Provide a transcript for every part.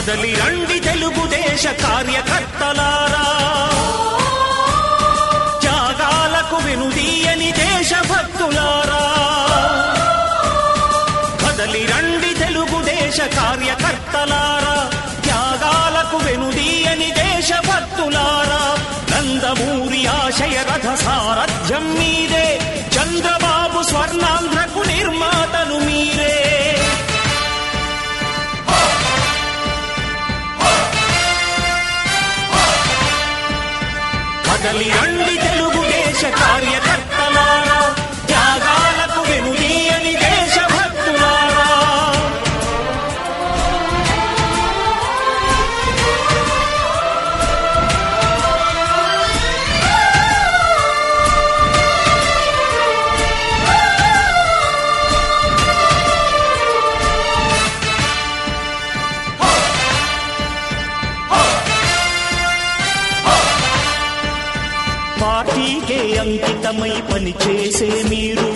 కదలి రండి తెలుగుదేశ కార్యకర్తలారా, త్యాగాలకు వెనుదీయని దేశభక్తులారా. కదలి రండి తెలుగుదేశ కార్యకర్తలారా, త్యాగాలకు వెనుదీయని దేశభక్తులారా. నందమూరి ఆశయ రథ సారథ్యం మీరే, చంద్రబాబు స్వర్ణాంధ్రకు నిర్మాతలు మీరే. కదలి రండి తెలుగుదేశ కార్యకర్తలారా, త్యాగాలకు వెనుదీయని దేశభక్తులారా. పార్టీకే అంకితమై పనిచేసే మీరు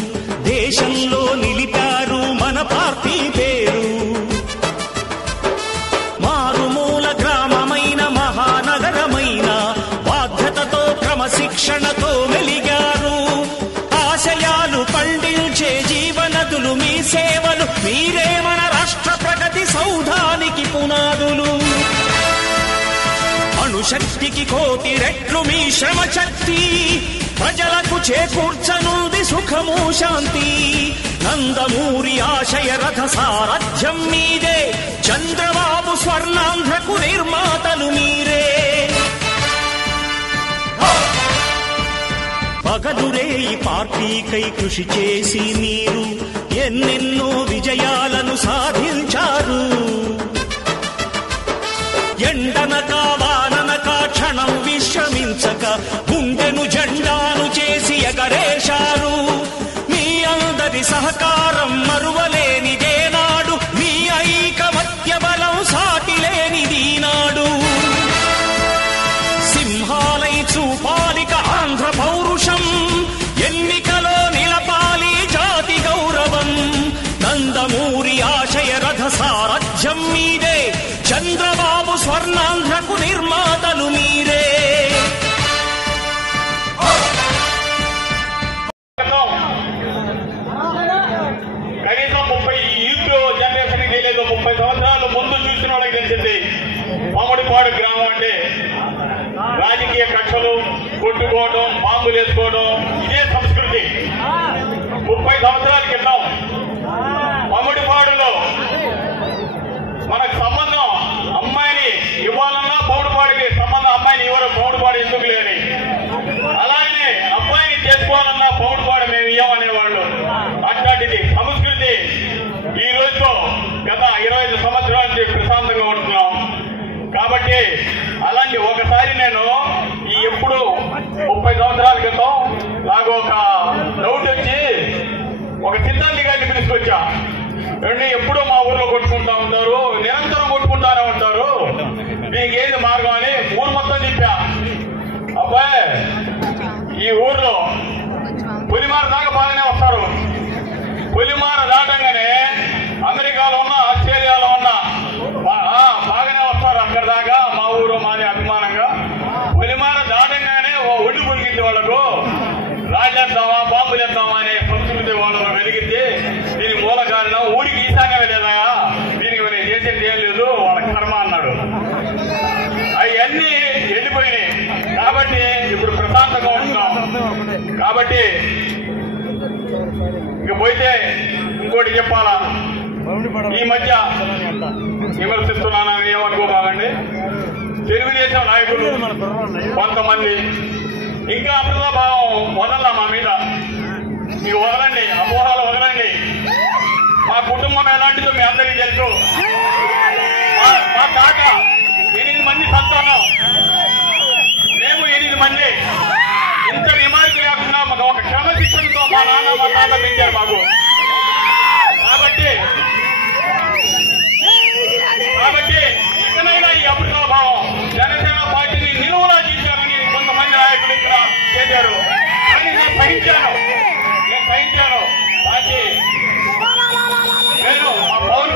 దేశంలో నిలిపారు మన పార్టీ పేరు. మారుమూల గ్రామమైన మహానగరమైన బాధ్యతతో క్రమశిక్షణతో వెలిగారు. ఆశయాలు పండించే జీవనదులు మీ సేవలు, మీరే మన రాష్ట్ర ప్రగతి సౌధానికి పునాదులు. అణుశక్తికి కోటి రెట్లు మీ శ్రమ శక్తి, ప్రజలకు చేకూర్చనుంది సుఖము శాంతి. నందమూరి ఆశయ రథ సారథ్యం మీదే, చంద్రబాబు స్వర్ణాంధ్రకు నిర్మాతలు మీరే. పగలురే ఈ పార్టీకై కృషి చేసి మీరు ఎన్నెన్నో విజయాలను సాధించారు. ఎండనక వాననక క్షణం విశ్రమించక గుండెను జెండాను చేసి ఎగరేశారు. మీ అందరి సహకారం మరువలేనిదేనాడు, మీ ఐకమత్య బలం సాటిలేనిదీనాడు. సింహాలై చూపాలిక ఆంధ్ర పౌరుషం, ఎన్నికలో నిలపాలి జాతి గౌరవం. నందమూరి ఆశయ రథ సారథ్యం మీదే, చంద్రబాబు స్వర్ణాంధ్రకు నిర్మాతలు మీరే. కనీసం 30 యూత్ జనరేషన్ తెలియదు. 30 సంవత్సరాలు ముందు చూసిన వాళ్ళకి తెలిసింది మామిడిపాడు గ్రామం అంటే రాజకీయ కక్షలు, కొట్టుకోవడం, బాంబులు వేసుకోవడం, ఇదే సంస్కృతి. 30 సంవత్సరాల క్రితం మామిడిపాడులో మనకు సంబంధం అమ్మాయిని ఇవ్వాలన్నా పౌడుపాడికి సంబంధం, అమ్మాయిని ఇవ్వరు, పౌడుపాడు ఎందుకు లేని. అలాగే అబ్బాయిని చేసుకోవాలన్నా పౌడుపాడు మేము ఇవ్వమనేవాళ్ళు. అట్లాంటిది సంస్కృతి ఈ రోజుతో గత 25 సంవత్సరాల నుంచి ప్రశాంతంగా ఉంటున్నాం. కాబట్టి అలాంటి ఒకసారి నేను ఎప్పుడు 30 సంవత్సరాల క్రితం నాకు ఒక డౌట్ వచ్చి ఒక సిద్ధాంతి గారిని పిలుచుకొచ్చా. ఎప్పుడూ మా ఊర్లో కొట్టుకుంటా ఉంటారు, నిరంతరం కొట్టుకుంటానే ఉంటారు, మీకు ఏది మార్గం అని ఊరు మొత్తం చెప్పా. అబ్బాయి ఈ ఊర్లో పులిమార దాకా బాగానే వస్తారు, పులిమార దాటంగానే అమెరికాలో ఉన్న ఆస్ట్రేలియాలో ఉన్న బాగానే వస్తారు. అక్కడ దాకా మా ఊరు మాది అభిమానంగా. పులిమార దాటంగానే ఒడ్డు పొలిగింది వాళ్ళకు రాజేద్దామా బాంబులేద్దామా అనే సంస్కృతి వాళ్ళలో వెలిగింది. దీని మూల కారణం ఊరికి ఈశాన్యం లేదా, దీనికి నేను చేసేది ఏం లేదు, వాళ్ళ కర్మ అన్నాడు. అవన్నీ ఎండిపోయినాయి. కాబట్టి ఇప్పుడు ప్రశాంతంగా ఉంటున్నాం. కాబట్టి ఇక పోతే ఇంకోటి చెప్పాలా, ఈ మధ్య విమర్శిస్తున్నానని ఏమనుకోబాగండి. తెలుగుదేశం నాయకులు కొంతమంది ఇంకా అప్రజాభావం వదల మా మీద, మీకు వదలండి, అపోహలు వదలండి. మా కుటుంబం ఎలాంటిదో మీ అందరికీ తెలుసు. మా తాత 8 మంది సంతానం, మేము 8 మంది. ఇంత రిమార్క్ లేకుండా మాకు ఒక క్రమశిక్షణతో మా నాన్న మా తాత పెంచారు మాకు. కాబట్టి ఇకనైనా ఈ అప్రజాభావం జనసేన పార్టీని నిలువులా జీవించాలని కొంతమంది నాయకులు ఇక్కడ చేశారు. కానీ నేను సహించాను. పార్టీ నేను మా పవన్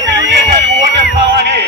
తెలుగుదేశానికి ఓటేస్తామని